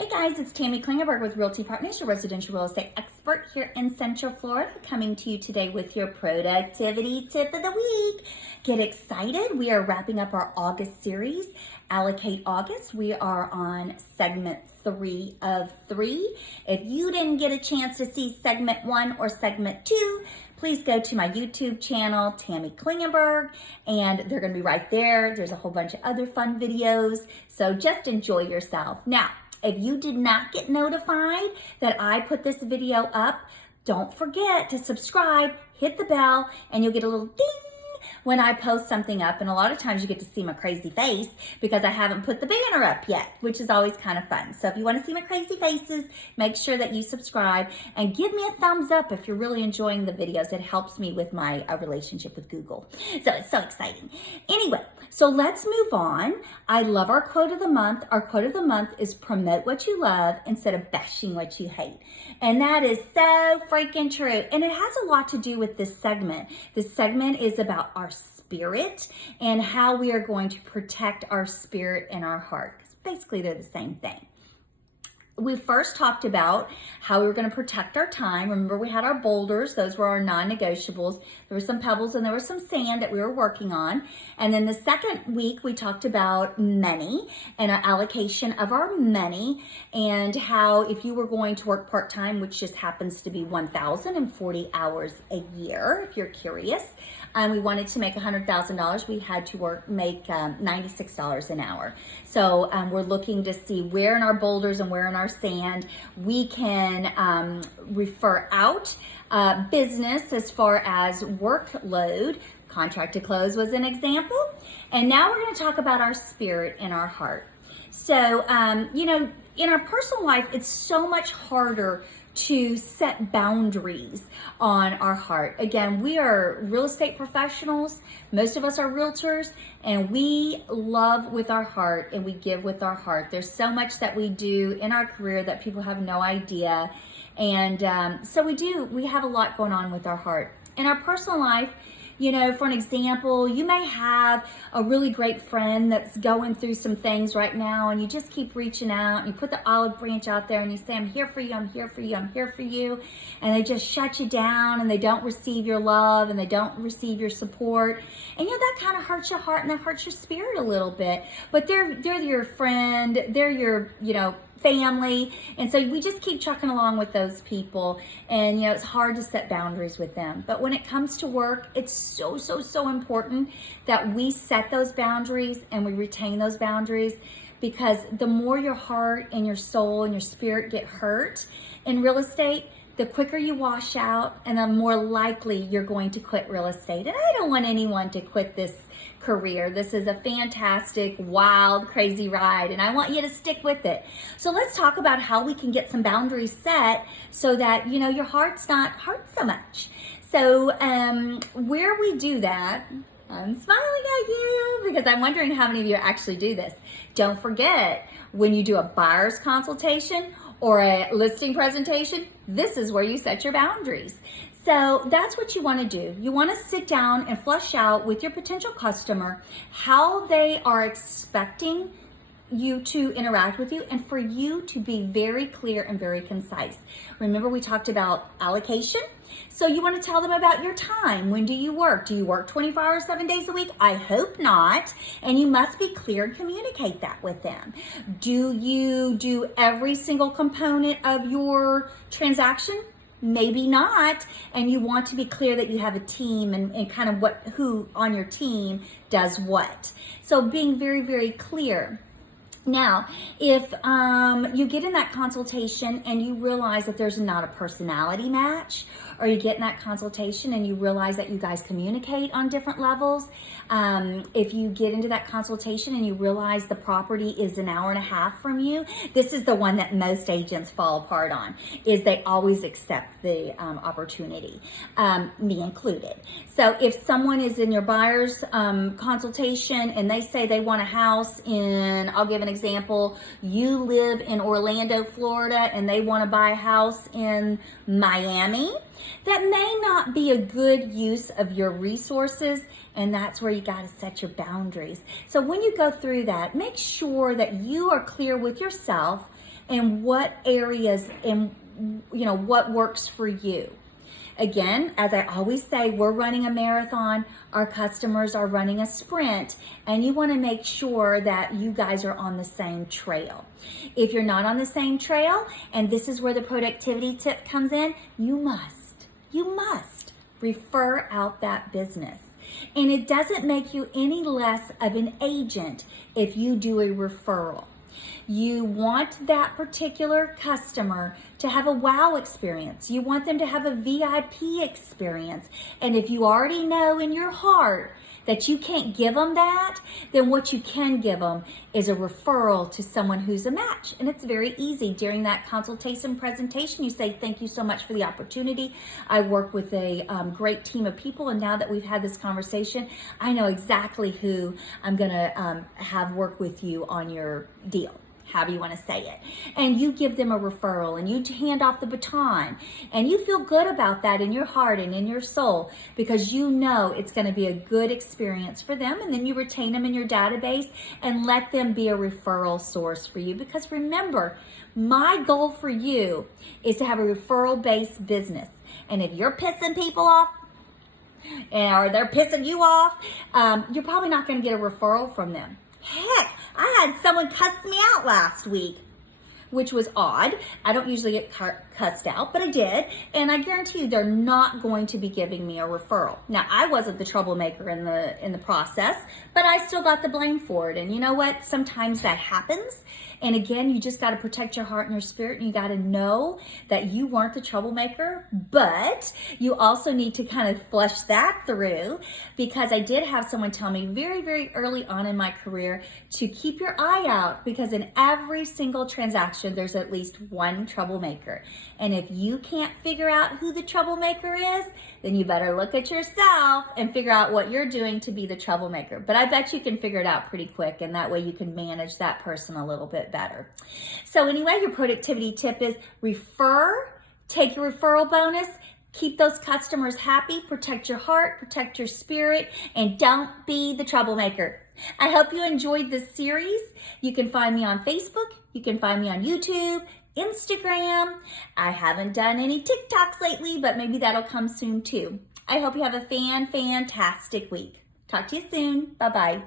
Hey guys, it's Tammy Klingenberg with Realty Partners, your residential real estate expert here in Central Florida, coming to you today with your productivity tip of the week. Get excited. We are wrapping up our August series, Allocate August. We are on segment 3 of 3. If you didn't get a chance to see segment 1 or segment 2, please go to my YouTube channel, Tammy Klingenberg, and they're going to be right there. There's a whole bunch of other fun videos, so just enjoy yourself. Now, if you did not get notified that I put this video up, don't forget to subscribe, hit the bell, and you'll get a little ding when I post something up. And a lot of times you get to see my crazy face because I haven't put the banner up yet, which is always kind of fun. So if you want to see my crazy faces, make sure that you subscribe and give me a thumbs up if you're really enjoying the videos. It helps me with my relationship with Google. So it's so exciting. Anyway, so let's move on. I love our quote of the month. Our quote of the month is promote what you love instead of bashing what you hate. And that is so freaking true. And it has a lot to do with this segment. This segment is about our spirit and how we are going to protect our spirit and our heart. Basically, they're the same thing. We first talked about how we were going to protect our time. Remember, we had our boulders. Those were our non-negotiables. There were some pebbles and there was some sand that we were working on. And then the second week, we talked about money and our allocation of our money and how if you were going to work part-time, which just happens to be 1,040 hours a year, if you're curious, we wanted to make $100,000. We had to make $96 an hour. So we're looking to see where in our boulders and where in our sand we can refer out business as far as workload. Contract to close was an example. And now we're going to talk about our spirit and our heart. So, in our personal life, it's so much harder to set boundaries on our heart. Again, we are real estate professionals. Most of us are realtors, and we love with our heart and we give with our heart. There's so much that we do in our career that people have no idea. And so we have a lot going on with our heart. In our personal life, for an example, you may have a really great friend that's going through some things right now, and you just keep reaching out and you put the olive branch out there and you say, I'm here for you, I'm here for you, I'm here for you. And they just shut you down and they don't receive your love and they don't receive your support. And that kind of hurts your heart and that hurts your spirit a little bit. But they're your friend, they're your, family. And so we just keep trucking along with those people. And, it's hard to set boundaries with them. But when it comes to work, it's so, so, so important that we set those boundaries and we retain those boundaries, because the more your heart and your soul and your spirit get hurt in real estate, the quicker you wash out and the more likely you're going to quit real estate. And I don't want anyone to quit this career. This is a fantastic, wild, crazy ride, and I want you to stick with it. So let's talk about how we can get some boundaries set so that, your heart's not hurt so much. So where we do that, I'm smiling at you because I'm wondering how many of you actually do this. Don't forget, when you do a buyer's consultation or a listing presentation, this is where you set your boundaries. So that's what you want to do. You want to sit down and flesh out with your potential customer how they are expecting you to interact with you and for you to be very clear and very concise. Remember, we talked about allocation. So you want to tell them about your time. When do you work? Do you work 24 hours, 7 days a week? I hope not. And you must be clear and communicate that with them. Do you do every single component of your transaction? Maybe not. And you want to be clear that you have a team and kind of who on your team does what. So being very, very clear. Now, if you get in that consultation and you realize that there's not a personality match, or you get in that consultation and you realize that you guys communicate on different levels, if you get into that consultation and you realize the property is an hour and a half from you, this is the one that most agents fall apart on, is they always accept the opportunity, me included. So if someone is in your buyer's consultation and they say they want a house in, I'll give an example, you live in Orlando, Florida, and they want to buy a house in Miami, that may not be a good use of your resources, and that's where you got to set your boundaries. So when you go through that, make sure that you are clear with yourself and what areas and what works for you. Again, as I always say, we're running a marathon, our customers are running a sprint, and you want to make sure that you guys are on the same trail. If you're not on the same trail, and this is where the productivity tip comes in, you must refer out that business. And it doesn't make you any less of an agent if you do a referral. You want that particular customer to have a wow experience. You want them to have a VIP experience. And if you already know in your heart that you can't give them that, then what you can give them is a referral to someone who's a match. And it's very easy. During that consultation presentation, you say, thank you so much for the opportunity. I work with a great team of people, and now that we've had this conversation, I know exactly who I'm gonna have work with you on your deal. However you want to say it. And you give them a referral, and you hand off the baton, and you feel good about that in your heart and in your soul, because you know it's going to be a good experience for them. And then you retain them in your database and let them be a referral source for you. Because remember, my goal for you is to have a referral-based business. And if you're pissing people off, or they're pissing you off, you're probably not going to get a referral from them. Heck, I had someone cuss me out last week, which was odd. I don't usually get cussed out, but I did. And I guarantee you they're not going to be giving me a referral. Now, I wasn't the troublemaker in the process, but I still got the blame for it. And you know what? Sometimes that happens. And again, you just got to protect your heart and your spirit. And you got to know that you weren't the troublemaker, but you also need to kind of flush that through, because I did have someone tell me very, very early on in my career to keep your eye out, because in every single transaction, there's at least one troublemaker. And if you can't figure out who the troublemaker is, then you better look at yourself and figure out what you're doing to be the troublemaker. But I bet you can figure it out pretty quick, and that way you can manage that person a little bit better. So anyway, your productivity tip is refer, take your referral bonus, keep those customers happy, protect your heart, protect your spirit, and don't be the troublemaker. I hope you enjoyed this series. You can find me on Facebook. You can find me on YouTube, Instagram. I haven't done any TikToks lately, but maybe that'll come soon too. I hope you have a fantastic week. Talk to you soon. Bye-bye.